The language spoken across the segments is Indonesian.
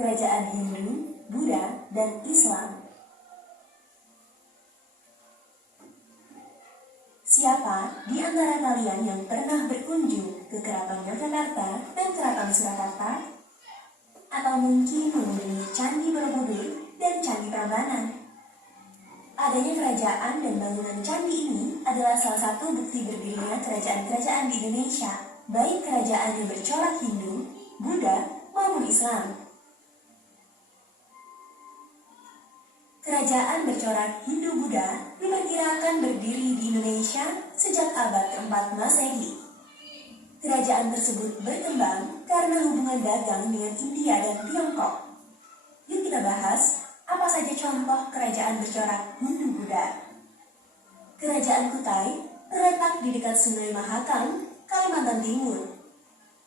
kerajaan Hindu, Buddha, dan Islam. Siapa di antara kalian yang pernah berkunjung ke Keraton Yogyakarta dan Keraton Surakarta? Atau mungkin mengunjungi Candi Borobudur dan Candi Prambanan? Adanya kerajaan dan bangunan candi ini adalah salah satu bukti berdirinya kerajaan-kerajaan di Indonesia, baik kerajaan yang bercorak Hindu, Buddha, maupun Islam. Kerajaan bercorak Hindu-Buddha diperkirakan berdiri di Indonesia sejak abad ke-4 Masehi. Kerajaan tersebut berkembang karena hubungan dagang dengan India dan Tiongkok. Yuk kita bahas apa saja contoh kerajaan bercorak Hindu-Buddha. Kerajaan Kutai terletak di dekat Sungai Mahakam, Kalimantan Timur.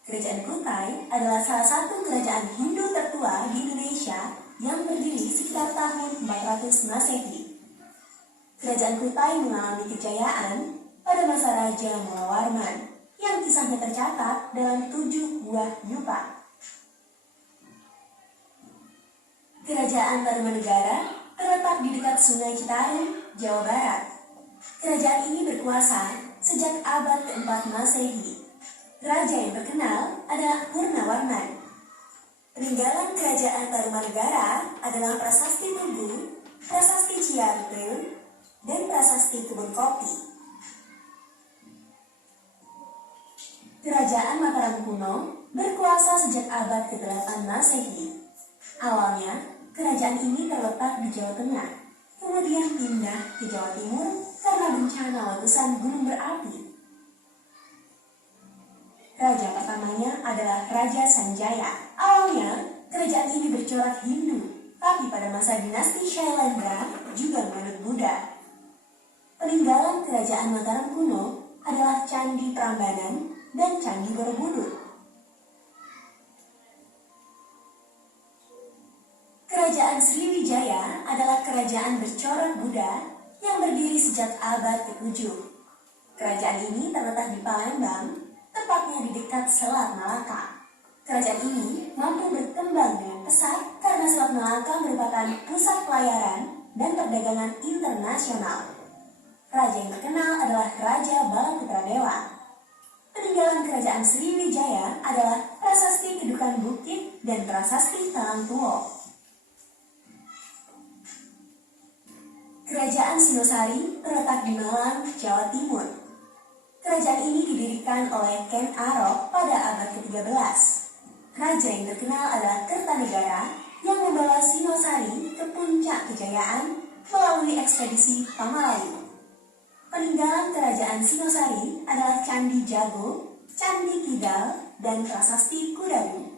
Kerajaan Kutai adalah salah satu kerajaan Hindu tertua di Indonesia yang berdiri sekitar tahun 400 Masehi. Kerajaan Kutai mengalami kejayaan pada masa Raja Mulawarman yang kisahnya tercatat dalam 7 buah yupa. Kerajaan Tarumanegara terletak di dekat Sungai Citarum, Jawa Barat. Kerajaan ini berkuasa sejak abad ke-4 Masehi. Raja yang terkenal adalah Purnawarman. Peninggalan Kerajaan Tarumanegara adalah Prasasti Tugu, Prasasti Ciantul, dan Prasasti Kebun Kopi. Kerajaan Mataram kuno berkuasa sejak abad ke-8 Masehi. Awalnya, kerajaan ini terletak di Jawa Tengah, kemudian pindah ke Jawa Timur karena bencana letusan gunung berapi. Raja pertamanya adalah Raja Sanjaya. Awalnya, kerajaan ini bercorak Hindu, tapi pada masa dinasti Shailendra juga menganut Buddha. Peninggalan Kerajaan Mataram kuno adalah Candi Prambanan dan Candi Borobudur. Kerajaan Sriwijaya adalah kerajaan bercorak Buddha yang berdiri sejak abad ke-7. Kerajaan ini terletak di Palembang, tepatnya di dekat Selat Malaka. Kerajaan ini mampu berkembang dengan pesat karena Selat Malaka merupakan pusat pelayaran dan perdagangan internasional. Raja yang terkenal adalah Raja Balaputradewa. Peninggalan Kerajaan Sriwijaya adalah Prasasti Kedukan Bukit dan Prasasti Talang Tuo. Kerajaan Sinosari terletak di Malang, Jawa Timur. Kerajaan ini didirikan oleh Ken Arok pada abad ke-13. Raja yang terkenal adalah Kertanegara yang membawa Sinosari ke puncak kejayaan melalui ekspedisi Pamalayu. Peninggalan Kerajaan Sinosari adalah Candi Jago, Candi Kidal, dan Prasasti Kudabu.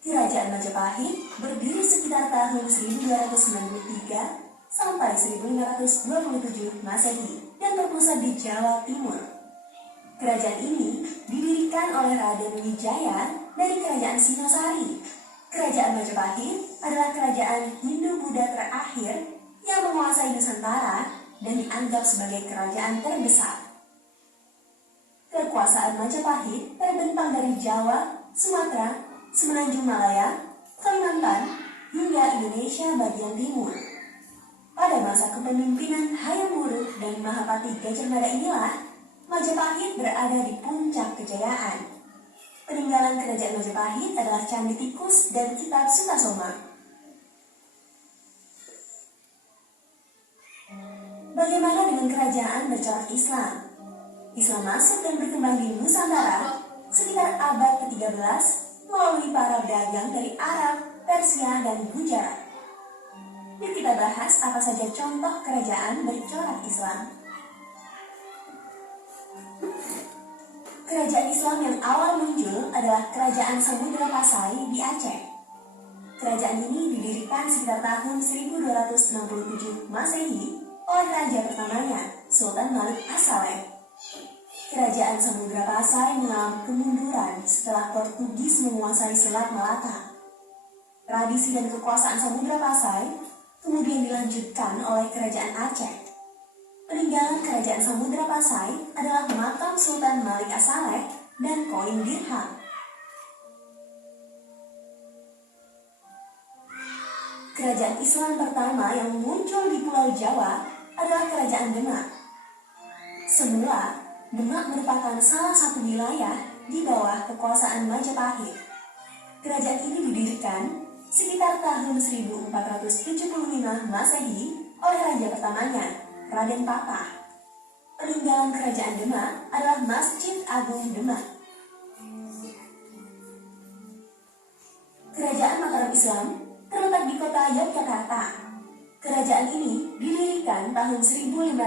Kerajaan Majapahit berdiri sekitar tahun 1293 sampai 1527 Masehi dan berpusat di Jawa Timur. Kerajaan ini didirikan oleh Raden Wijaya dari Kerajaan Sinosari. Kerajaan Majapahit adalah kerajaan Hindu-Buddha terakhir yang menguasai Nusantara dan dianggap sebagai kerajaan terbesar. Kekuasaan Majapahit terbentang dari Jawa, Sumatera, Semenanjung Malaya, Kalimantan, hingga Indonesia bagian timur. Pada masa kepemimpinan Hayam Wuruk dan Mahapati Gajah Mada inilah Majapahit berada di puncak kejayaan. Peninggalan Kerajaan Majapahit adalah Candi Tikus dan Kitab Sutasoma. Bagaimana dengan kerajaan bercorak Islam? Islam masuk dan berkembang di Nusantara sekitar abad ke-13 melalui para pedagang dari Arab, Persia, dan Gujarat. Yuk kita bahas apa saja contoh kerajaan bercorak Islam. Kerajaan Islam yang awal muncul adalah Kerajaan Samudra Pasai di Aceh. Kerajaan ini didirikan sekitar tahun 1267 Masehi oleh raja pertamanya, Sultan Malik As-Saleh. Kerajaan Samudra Pasai mengalami kemunduran setelah Portugis menguasai Selat Malaka. Tradisi dan kekuasaan Samudra Pasai kemudian dilanjutkan oleh Kerajaan Aceh. Peninggalan Kerajaan Samudra Pasai adalah makam Sultan Malik As-Saleh dan koin dirham. Kerajaan Islam pertama yang muncul di Pulau Jawa adalah Kerajaan Demak. Semula, Demak merupakan salah satu wilayah di bawah kekuasaan Majapahit. Kerajaan ini didirikan sekitar tahun 1475 Masehi oleh raja pertamanya, Raden Patah. Peninggalan Kerajaan Demak adalah Masjid Agung Demak. Kerajaan Mataram Islam terletak di kota Yogyakarta. Kerajaan ini didirikan tahun 1586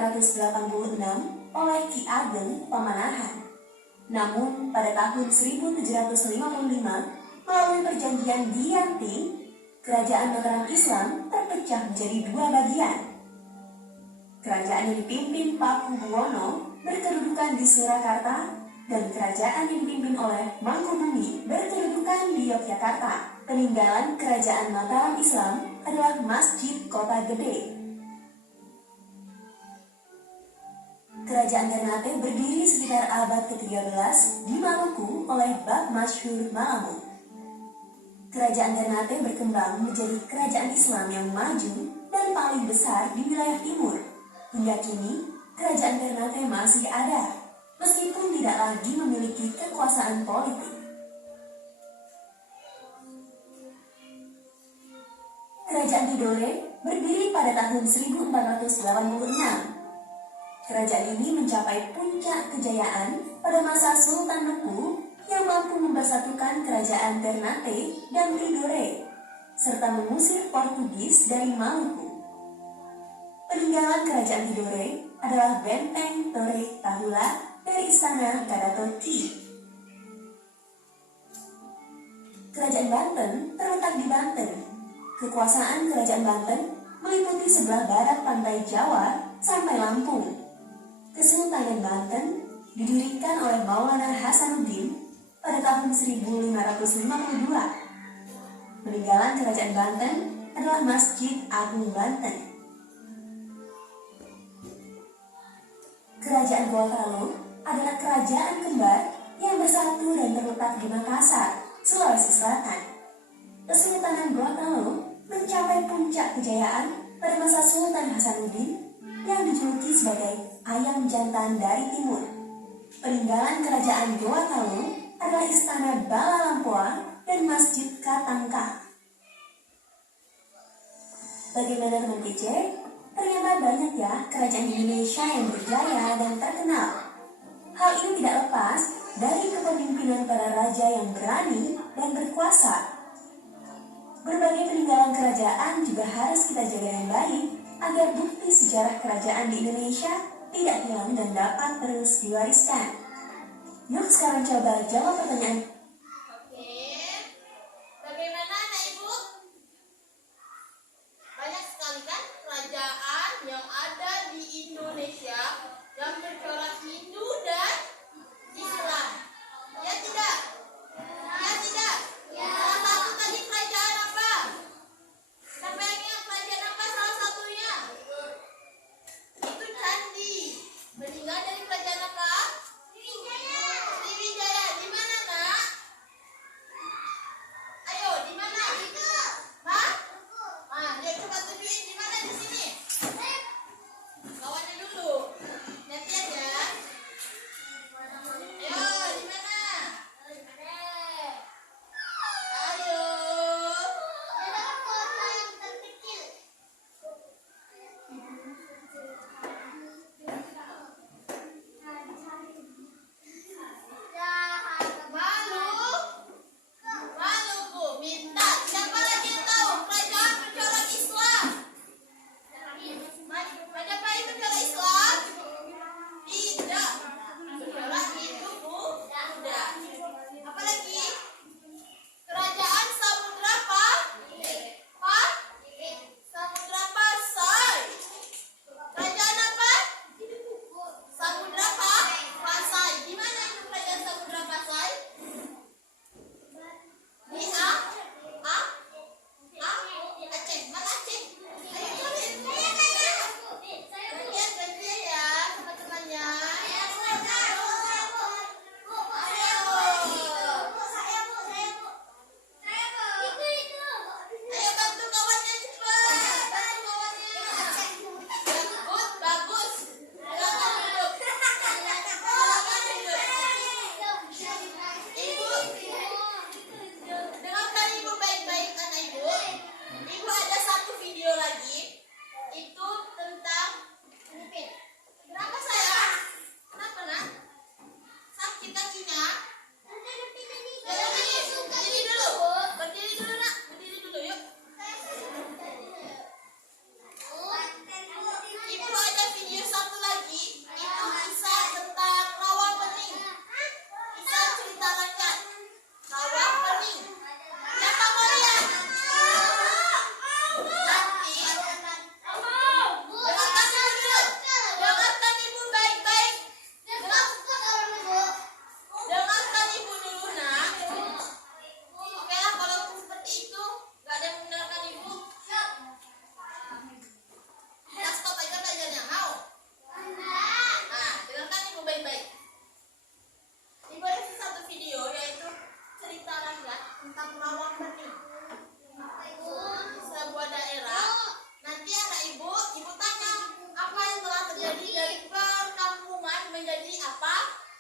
oleh Ki Ageng Pamanahan. Namun pada tahun 1755 melalui perjanjian Giyanti, Kerajaan Mataram Islam terpecah menjadi dua bagian. Kerajaan yang dipimpin Pakubuwono berkedudukan di Surakarta dan kerajaan yang dipimpin oleh Mangkubumi berkedudukan di Yogyakarta. Peninggalan Kerajaan Mataram Islam adalah Masjid Kota Gede. Kerajaan Ternate berdiri sekitar abad ke-13 di Maluku oleh Bab Masyhur Malamu. Kerajaan Ternate berkembang menjadi kerajaan Islam yang maju dan paling besar di wilayah timur. Hingga kini, kerajaan Ternate masih ada, meskipun tidak lagi memiliki kekuasaan politik. Kerajaan Tidore berdiri pada tahun 1486. Kerajaan ini mencapai puncak kejayaan pada masa Sultan Nuku yang mampu mempersatukan kerajaan Ternate dan Tidore, serta mengusir Portugis dari Maluku. Peninggalan kerajaan Tidore adalah benteng Torre Tahula dari Istana Gadatoti. Kerajaan Banten terletak di Banten. Kekuasaan kerajaan Banten meliputi sebelah barat pantai Jawa sampai Lampung. Kesultanan Banten didirikan oleh Maulana Hasanuddin pada tahun 1552. Peninggalan kerajaan Banten adalah Masjid Agung Banten. Kerajaan Gorontalo adalah kerajaan kembar yang bersatu dan terletak di Makassar, Sulawesi Selatan. Kesultanan Gorontalo mencapai puncak kejayaan pada masa Sultan Hasanuddin yang dijuluki sebagai ayam jantan dari timur. Peninggalan kerajaan Gorontalo adalah Istana Bala Lampoa dan Masjid Katangka. Bagaimana teman PC? Ternyata banyak ya kerajaan Indonesia yang berjaya dan terkenal. Hal ini tidak lepas dari kepemimpinan para raja yang berani dan berkuasa. Berbagai peninggalan kerajaan juga harus kita jaga dengan baik agar bukti sejarah kerajaan di Indonesia tidak hilang dan dapat terus diwariskan. Yuk sekarang coba jawab pertanyaan. Oke, bagaimana anak ibu? Banyak sekali kan kerajaan yang ada di Indonesia yang bercorak Hindu dan Islam. Ya tidak? Ya tidak? Salah satu tadi kerajaan apa? Siapa yang ingat kerajaan apa salah satunya? Itu Candi. Meninggal dari kerajaan apa? Sriwijaya. Di mana, Nak? Ayo, di mana? Hah? Dia coba tunjukin di mana di sini. Kawannya dulu. Lihat ya. Ayo, di mana? Ayo. Kota yang terkecil. Maluku, minta. Siapa lagi yang tahu kerajaan bercorak Islam? Majapahit bercorak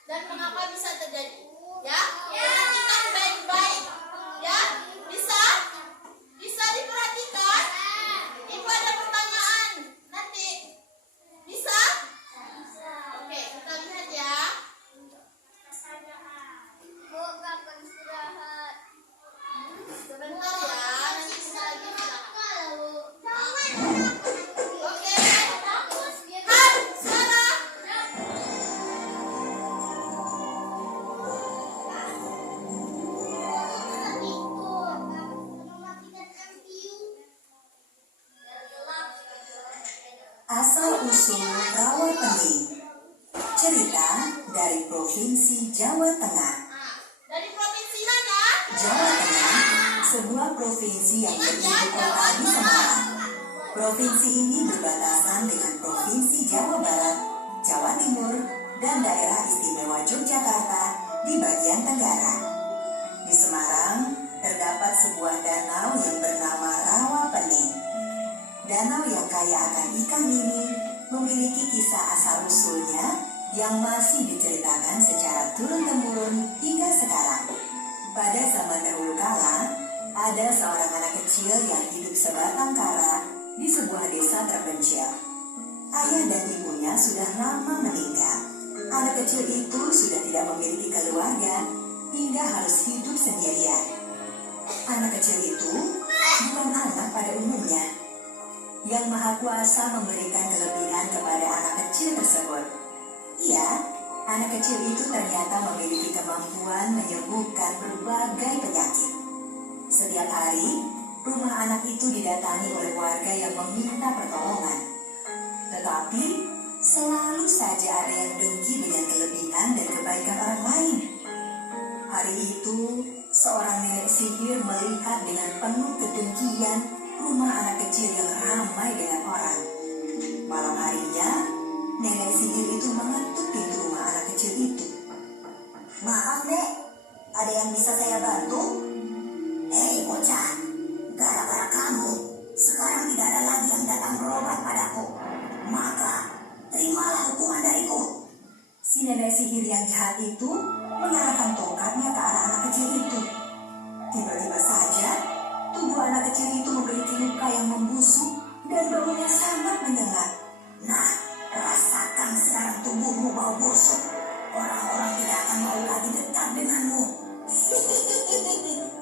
dan mengapa bisa terjadi? Ya, perhatikan baik-baik. Ya, bisa? Bisa diperhatikan? Ibu ada pertanyaan nanti. Bisa? Oke, kita lihat ya. Sebentar ya, nanti kita lagi istirahat. Oke, sekarang. Asal-usul rawa pening. Cerita dari Provinsi Jawa Tengah. Dari provinsi mana? Jawa Tengah, sebuah provinsi yang beribu kota di Semarang. Provinsi ini berbatasan dengan Provinsi Jawa Barat, Jawa Timur, dan Daerah Istimewa Yogyakarta di bagian tenggara. Di Semarang, terdapat sebuah danau yang bernama Rawa Pening. Danau yang kaya akan ikan ini memiliki kisah asal-usulnya yang masih diceritakan secara turun-temurun hingga sekarang. Pada zaman dahulu kala, ada seorang anak kecil yang hidup sebatang kara di sebuah desa terpencil. Ayah dan ibunya sudah lama meninggal. Anak kecil itu sudah tidak memiliki keluarga hingga harus hidup sendirian. Anak kecil itu bukan anak pada umumnya. Yang Maha Kuasa memberikan kelebihan kepada anak kecil tersebut. Iya, anak kecil itu ternyata memiliki kemampuan menyembuhkan berbagai penyakit. Setiap hari, rumah anak itu didatangi oleh warga yang meminta pertolongan. Tetapi, selalu saja ada yang dengki dengan kelebihan dan kebaikan orang lain. Hari itu, seorang nenek sihir melihat dengan penuh kedengkian rumah anak kecil yang ramai dengan orang. Malam harinya, nenek sihir itu mengetuk pintu rumah anak kecil itu. Maaf, Nek, ada yang bisa saya bantu? Hei bocah, gara-gara kamu, sekarang tidak ada lagi yang datang berobat padaku. Maka, terimalah hukuman dariku. Si nenek sihir yang jahat itu mengarahkan tongkatnya ke arah anak kecil itu. Tiba-tiba saja, tubuh anak kecil itu memiliki luka yang membusuk dan baunya sangat menyengat. Nah, rasakan sekarang tubuhmu bau busuk. Orang-orang tidak akan mau lagi dekat denganmu.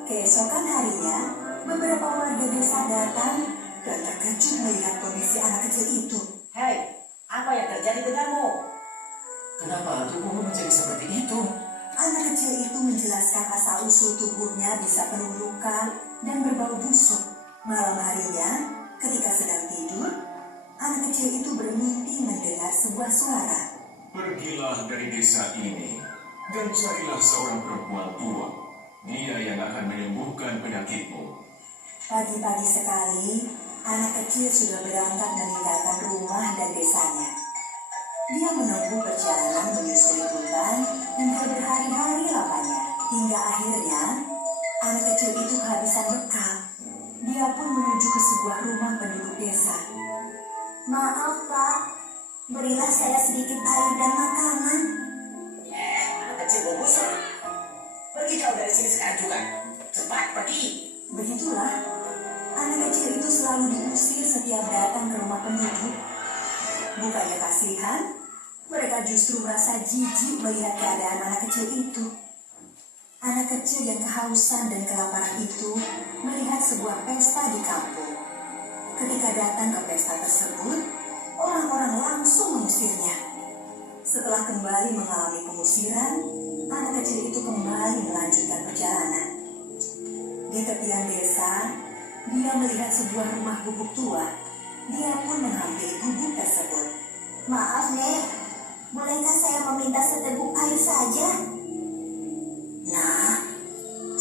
Keesokan harinya, beberapa warga desa datang dan terkejut melihat kondisi anak kecil itu. Hei, apa yang terjadi denganmu? Kenapa tubuhmu menjadi seperti itu? Anak kecil itu menjelaskan asal-usul tubuhnya bisa penuh luka dan berbau busuk. Malam harinya, ketika sedang tidur, anak kecil itu bermimpi mendengar sebuah suara. Pergilah dari desa ini dan carilah seorang perempuan tua. Dia yang akan menyembuhkan penyakitmu. Pagi-pagi sekali, anak kecil sudah berangkat meninggalkan rumah dan desanya. Dia menempuh perjalanan menyusuri hutan hingga berhari-hari lamanya. Hingga akhirnya, anak kecil itu kehabisan bekal. Dia pun menuju ke sebuah rumah penduduk desa. Maaf, Pak. Berilah saya sedikit air dan makanan. Anak kecil bau busuk. Pergi kau dari sini sekarang juga. Cepat pergi. Begitulah, anak kecil itu selalu diusir setiap datang ke rumah penduduk. Bukannya kasihan, mereka justru merasa jijik melihat keadaan anak kecil itu. Anak kecil yang kehausan dan kelaparan itu melihat sebuah pesta di kampung. Ketika datang ke pesta tersebut, orang-orang langsung mengusirnya. Setelah kembali mengalami pengusiran, anak kecil itu kembali melanjutkan perjalanan. Di tepian desa, dia melihat sebuah rumah gubuk tua. Dia pun menghampiri gubuk tersebut. Maaf, Nek. Bolehkah saya meminta seteguk air saja? Nah,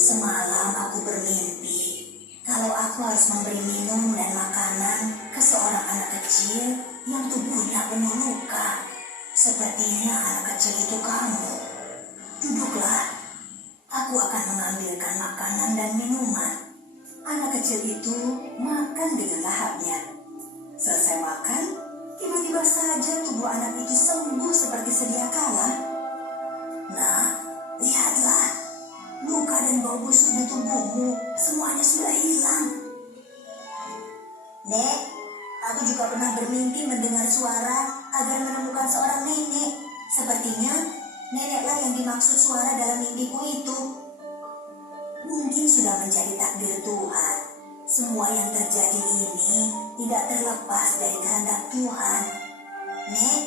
semalam aku bermimpi kalau aku harus memberi minum dan makanan ke seorang anak kecil yang tubuhnya penuh luka. Sepertinya anak kecil itu kamu. Duduklah. Aku akan mengambilkan makanan dan minuman. Anak kecil itu makan dengan lahapnya. Selesai makan, tiba-tiba saja tubuh anak itu sembuh seperti sedia kala. bau busuk di tubuhmu semuanya sudah hilang. Nek, aku juga pernah bermimpi mendengar suara agar menemukan seorang nenek. Sepertinya neneklah yang dimaksud suara dalam mimpiku itu. Mungkin sudah menjadi takdir Tuhan. Semua yang terjadi ini tidak terlepas dari kehendak Tuhan. Nek,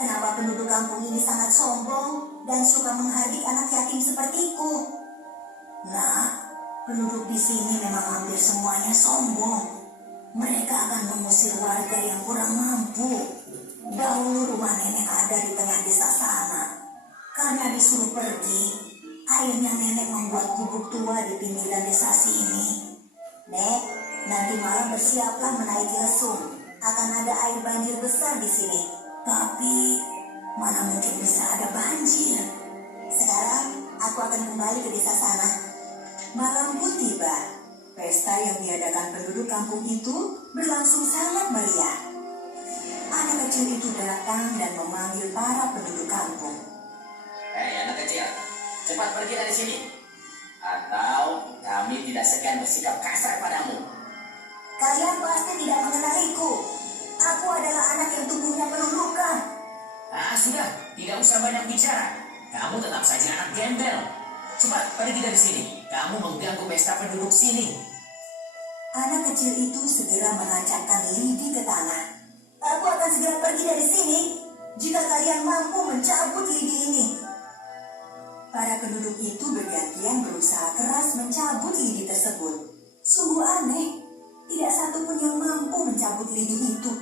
kenapa penduduk kampung ini sangat sombong dan suka menghardik anak yatim sepertiku? Nah, penduduk di sini memang hampir semuanya sombong. Mereka akan mengusir warga yang kurang mampu. Dahulu rumah nenek ada di tengah desa sana. Karena disuruh pergi, akhirnya nenek membuat gubuk tua di pinggiran desa sini. Nek, nanti malam bersiaplah menaiki lesung. Akan ada air banjir besar di sini. Tapi, mana mungkin bisa ada banjir. Sekarang, aku akan kembali ke desa sana. Malam pun tiba. Pesta yang diadakan penduduk kampung itu berlangsung sangat meriah. Anak kecil itu datang dan memanggil para penduduk kampung. Hei anak kecil, cepat pergi dari sini. Atau kami tidak segan bersikap kasar padamu. Kalian pasti tidak mengenaliku. Aku adalah anak yang tubuhnya penuh luka. Sudah, tidak usah banyak bicara. Kamu tetap saja anak gembel. Cepat pergi dari sini. Kamu mengganggu pesta penduduk sini. Anak kecil itu segera menancapkan lidi ke tanah. Aku akan segera pergi dari sini jika kalian mampu mencabut lidi ini. Para penduduk itu bergantian berusaha keras mencabut lidi tersebut. Sungguh aneh, tidak satu pun yang mampu mencabut lidi itu.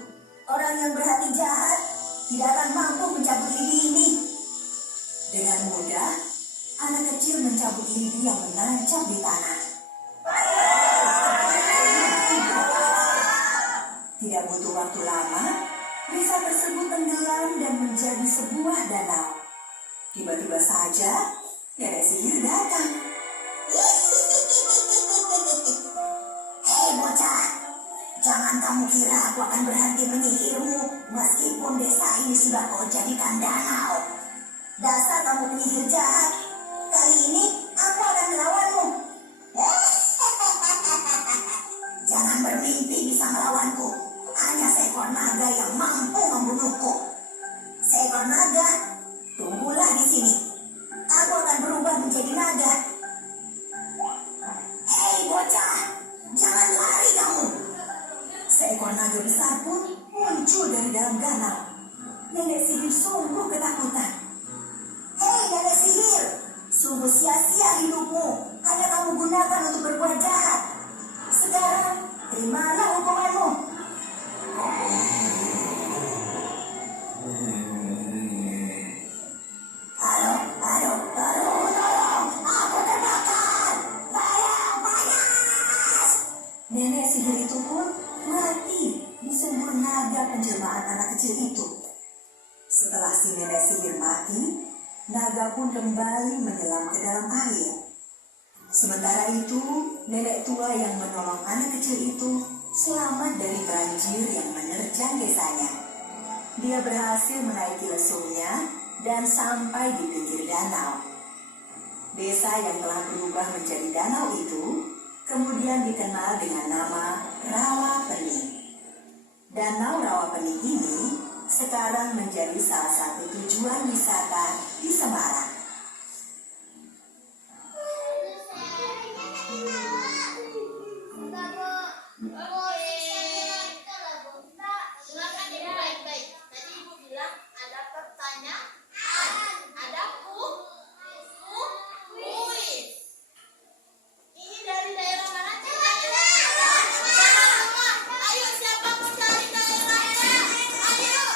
Orang yang berhati jahat tidak akan mampu mencabut lidi ini. Dengan mudah, anak kecil mencabut lidi yang menancap di tanah. Tidak butuh waktu lama, desa tersebut tenggelam dan menjadi sebuah danau. Tiba-tiba saja, nenek sihir datang. Hei bocah, jangan kamu kira aku akan berhenti menyihirmu meskipun desa ini sudah kau jadikan danau. Dasar kamu penyihir jahat, kali ini aku akan melawanmu. Jangan bermimpi bisa melawanku. Hanya seekor naga yang mampu membunuhku. Seekor naga, tunggulah di sini. Aku akan berubah menjadi naga. Hei bocah, jangan lari kamu. Seekor naga besar pun muncul dari dalam danau. Nenek sihir sungguh ketakutan. Hei nenek sihir, sungguh sia-sia hidupmu. Hanya kamu gunakan untuk berbuat jahat. Sekarang, terimalah hukumanmu. Halo, tolong, aku terbakar. Panas. Nenek sihir itu pun mati disembur naga penjelmaan anak kecil itu. Setelah si nenek sihir mati, naga pun kembali menyelam ke dalam air. Sementara itu, nenek tua yang menolong anak kecil itu selamat dari banjir yang menerjang desanya. Dia berhasil menaiki lesungnya dan sampai di pinggir danau. Desa yang telah berubah menjadi danau itu kemudian dikenal dengan nama Rawa Pening. Danau Rawa Pening ini sekarang menjadi salah satu tujuan wisata di Semarang. Dengarkan ini baik-baik. Tadi ibu bilang ada pertanyaan, ada kuis. Ini dari daerah mana? Ayo siapa mau cari daerahnya? Ayo.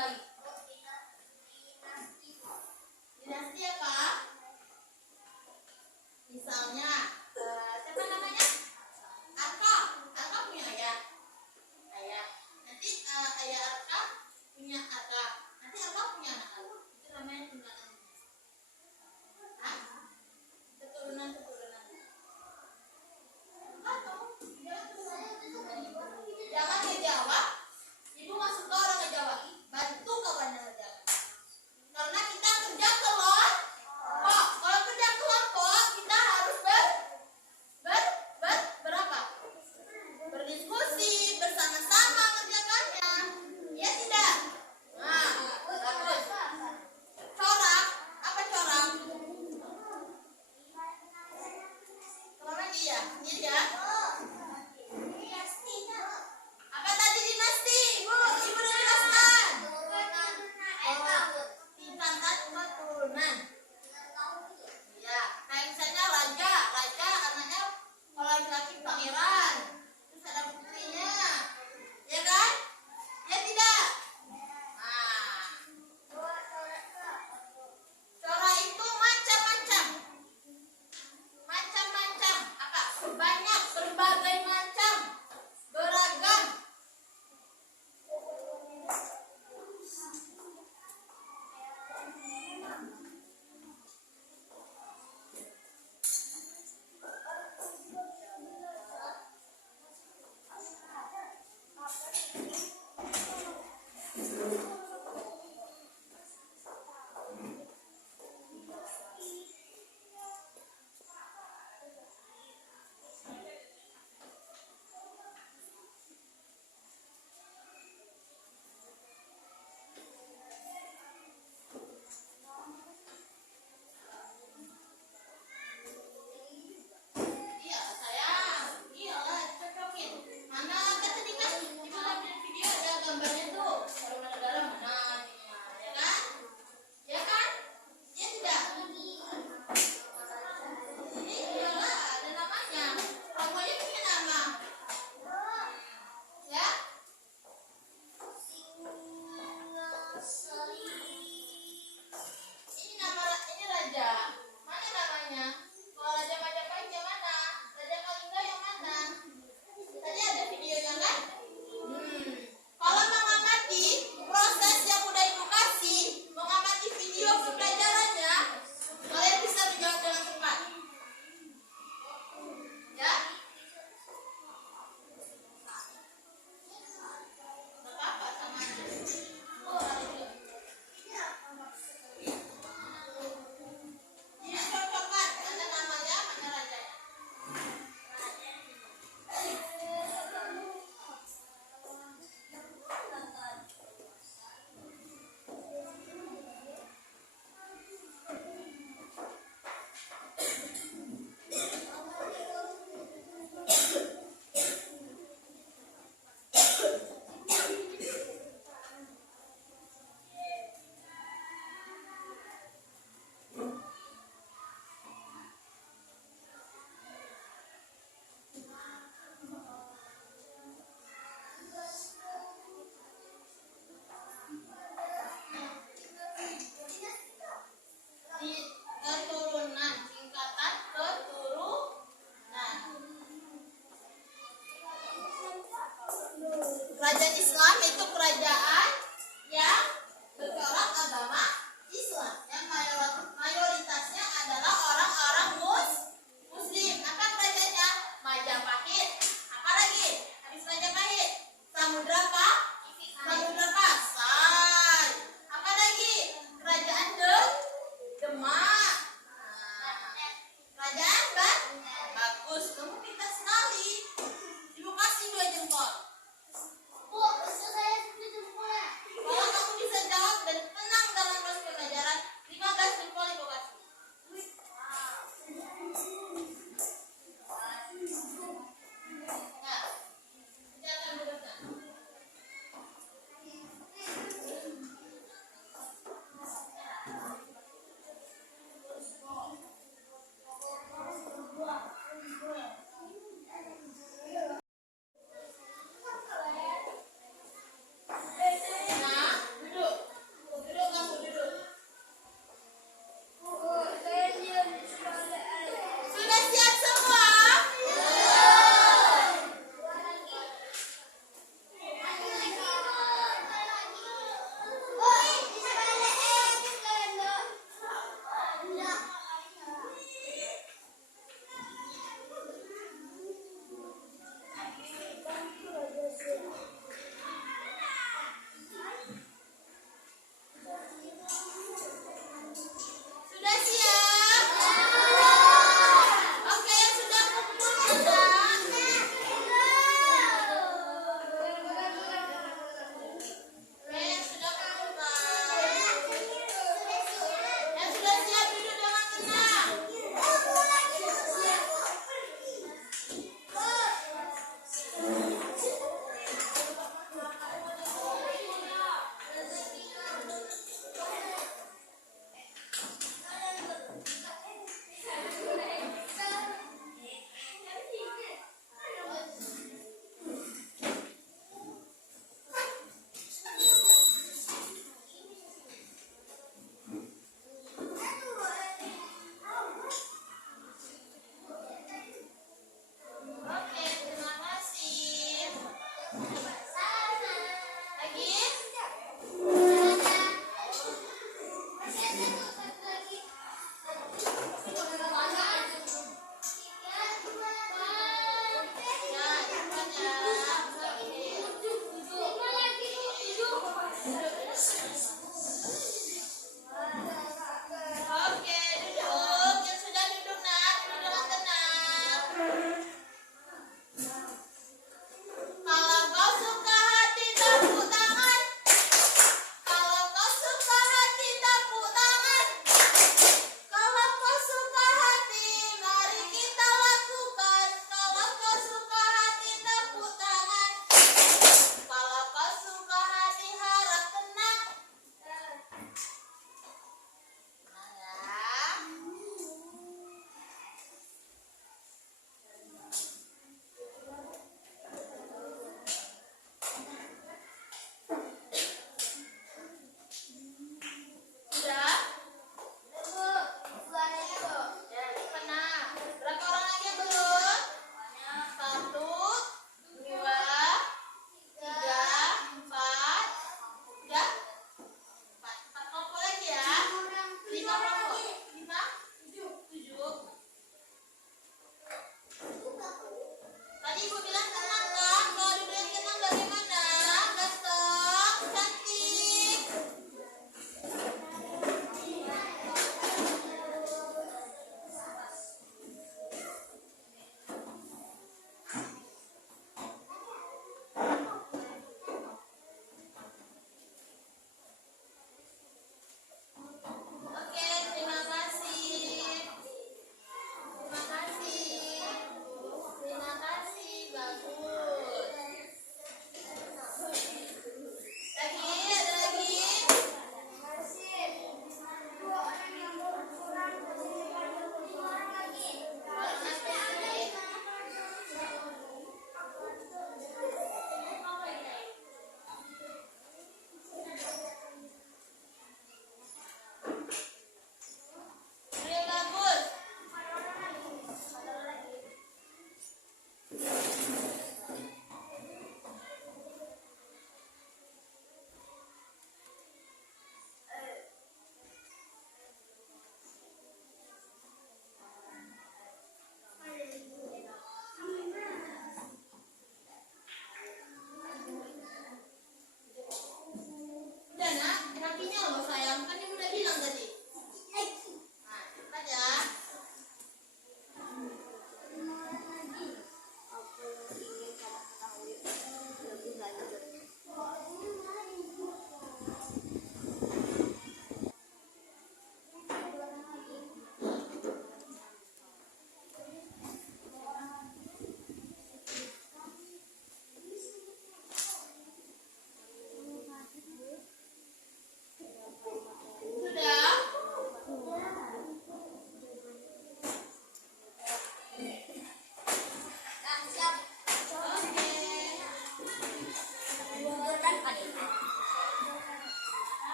lagi. Dinasti apa? Misalnya, siapa namanya? Arka. Arka punya ayah. Ayah. Nanti ayah Arka punya Arka. Nanti Arka punya anak. Itu namanya tunggangan. Hah? Keturunan-keturunan. Jangan ngejawab. Ibu masuk ke orang ngejawab. Bantu kawannya ngejawab. Karena kita kerja kelompok. Kalau kerja kelompok kita harus berapa? Berdiskusi bersama-sama kerjakannya. Ya tidak? Nah, bagus. Corak, apa corak? Corak iya, ini ya. Apa tadi dinasti? Ibu udah jelaskan. Tingkatan keturunan. Ya, kayak misalnya raja anaknya kalau laki-laki pangeran, terus ada putrinya, ya kan? Ya tidak? Nah, corak itu macam-macam. Macam-macam. Apa? Banyak, berbagai macam, beragam. Iya, sayang. Iyalah, cocokin. Mana kata Dimas? Di dalam video ada gambarnya tuh. Kalau mana dalam?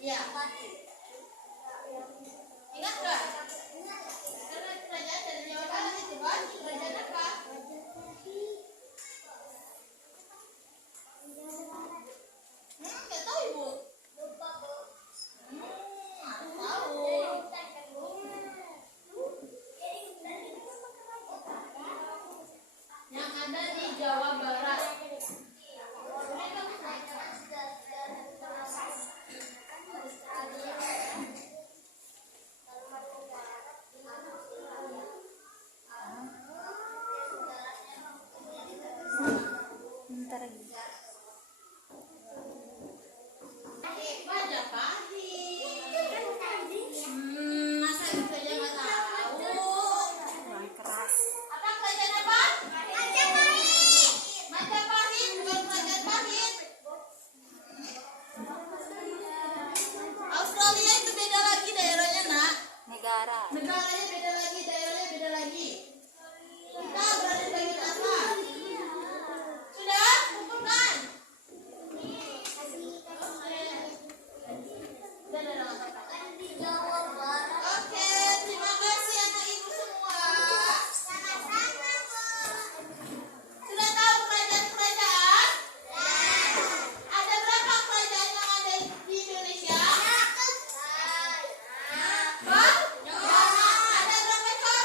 Iya. Ingat nggak? Karena kerajaan dari Jawa Barat itu kan kerajaan apa? Nggak tahu ibu. Tahu. Yang ada di Jawa Barat. Majapahit. Masa itu aja nggak tahu? Apa kerajaan apa? Majapahit. Majapahit bukan kerajaan Pahit. Australia itu beda lagi daerahnya, nak. Negaranya beda lagi, daerahnya beda lagi. Kita berada di bagian apa? Sudah? Kumpulkan. Oke, terima kasih anak ibu semua. Sudah tahu kerajaan-kerajaan? Ada berapa kerajaan yang ada di Indonesia? Hah? Ada berapa ekor?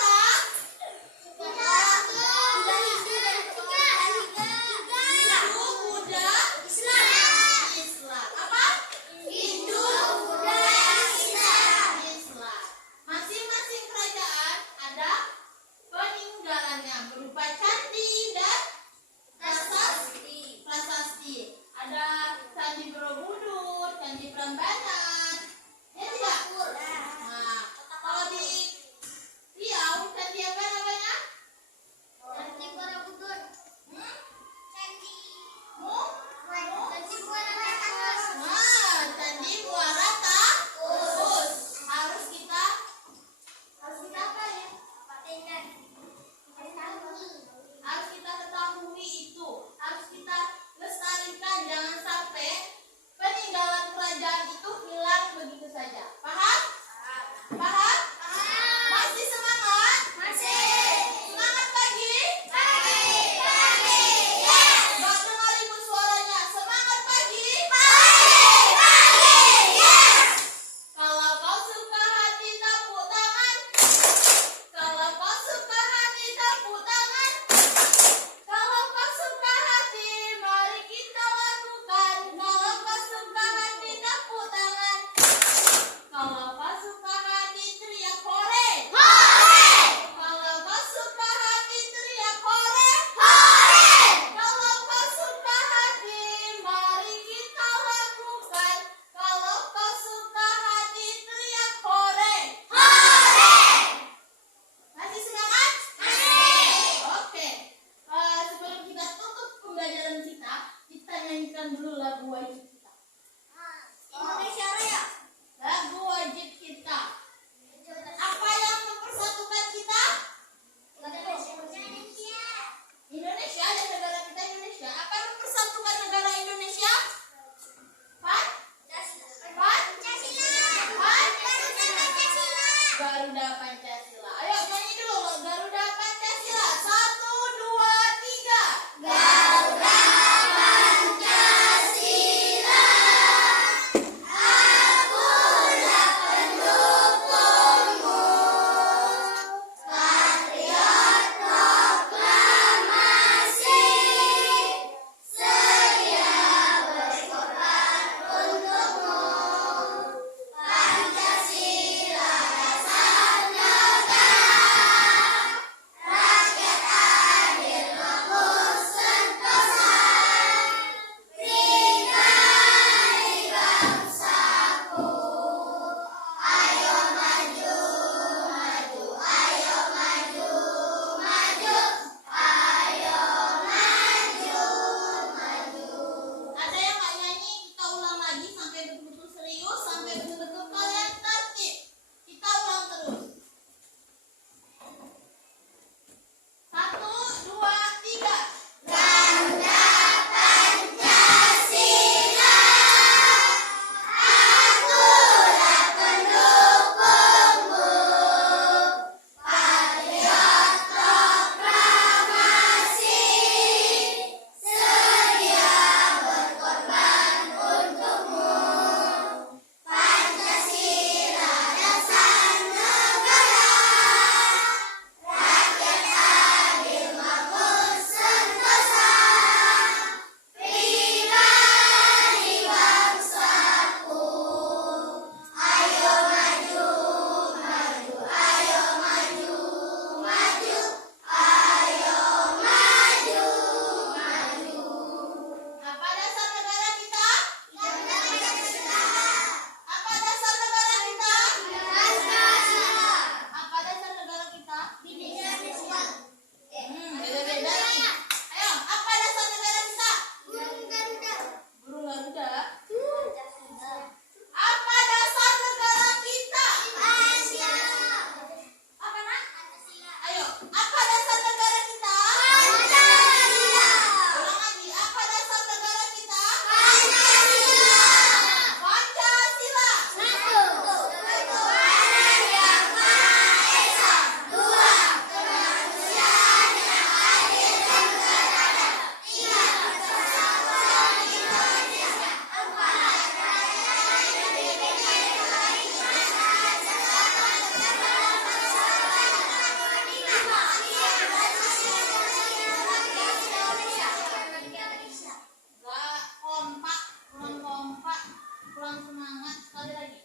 semangat sekali lagi.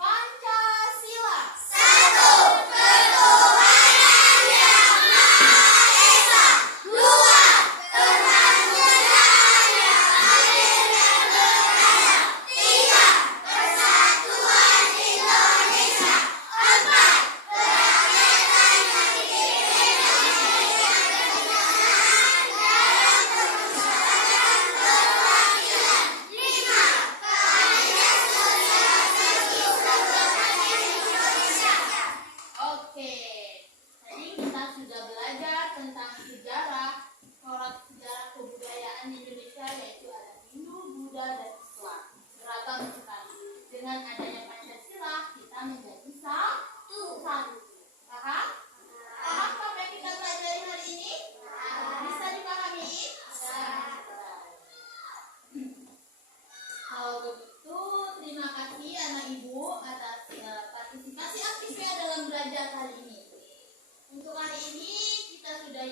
Pancasila. Oke, tadi kita sudah belajar tentang sejarah, corak sejarah kebudayaan Indonesia, yaitu ada Hindu, Buddha, dan Islam. Beragam sekali. Dengan adanya Pancasila, kita menjadi satu. Paham? Paham apa yang kita pelajari hari ini? Bisa dipahami? Kalau begitu, terima kasih anak ibu atas partisipasi aktifnya dalam belajar hari ini. Untuk hari ini kita sudah